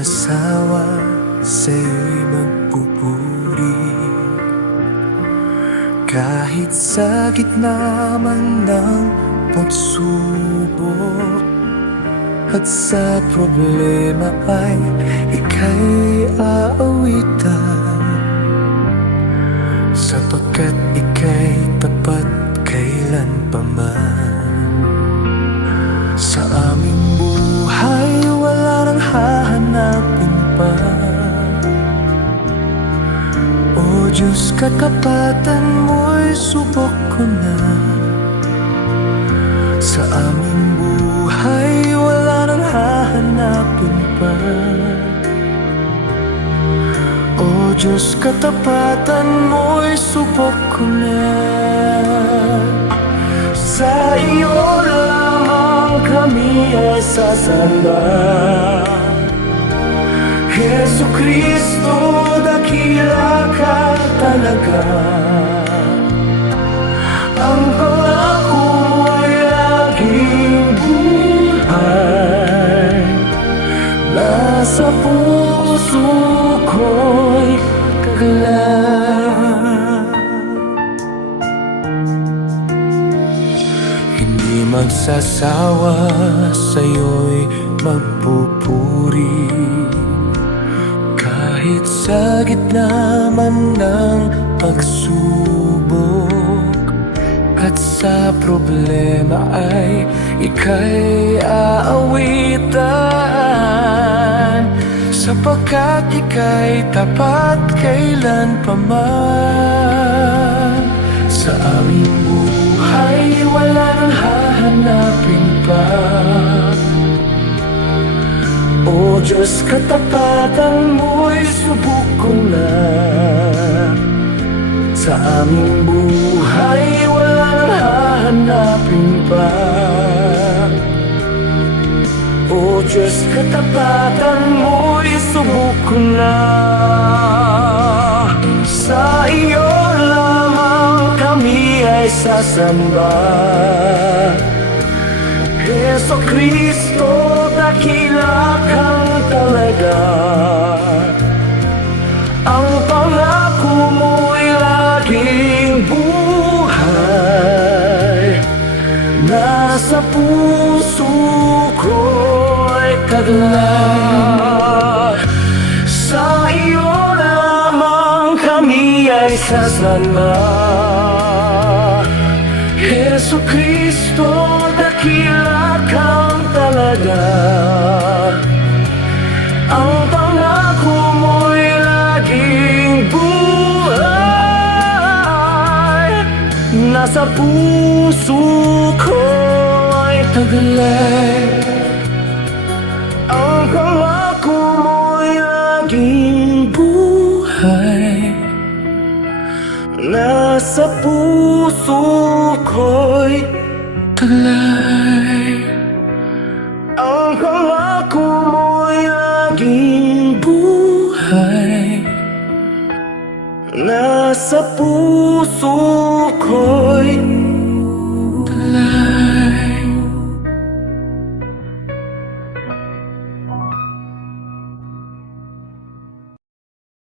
magsasawa, sa'yo'y magpupuri. Kahit sa gitna man ng pagsubok at sa problema ay ika'y aawitan, sapagkat ika'y tapat kailanpaman. Sa aming buhay wala nang hahanapin pa, O Diyos, katapatan mo'y subok ko na. Sa aming buhay wala nang hahanapin pa, O Diyos, katapatan mo'y subok ko na. Sa iyo lamang kami ay sasamba, Jesucristo, dakila ka talaga. Ang pangako mo'y laging buhay, nasa puso ko'y taglay. Hindi magsasawa, sa'yo'y magpupuri. Kahit sa gitna man ng pagsubok at sa problema ay ika'y aawitan, sapagkat ika'y tapat kailanpaman. Sa aming buhay wala nang hahanapin pa, O Diyos, katapatan mo'y subok ko na. Sa aming buhay wala nang hahanapin pa, O Diyos, katapatan mo'y subok ko na. Sa iyo lamang kami ay sasamba, Jesucristo, dakila kang talaga. Ang pangako mo'y laging buhay, nasa puso ko'y taglay. Sa iyo lamang kami ay sasamba, Jesucristo, dakila kang talaga. Ang pangako mo'y laging buhay, nasa puso ko'y taglay. Ang pangako mo'y laging buhay, nasa puso ko'y taglay. Ang pangako mo'y laging buhay, nasa puso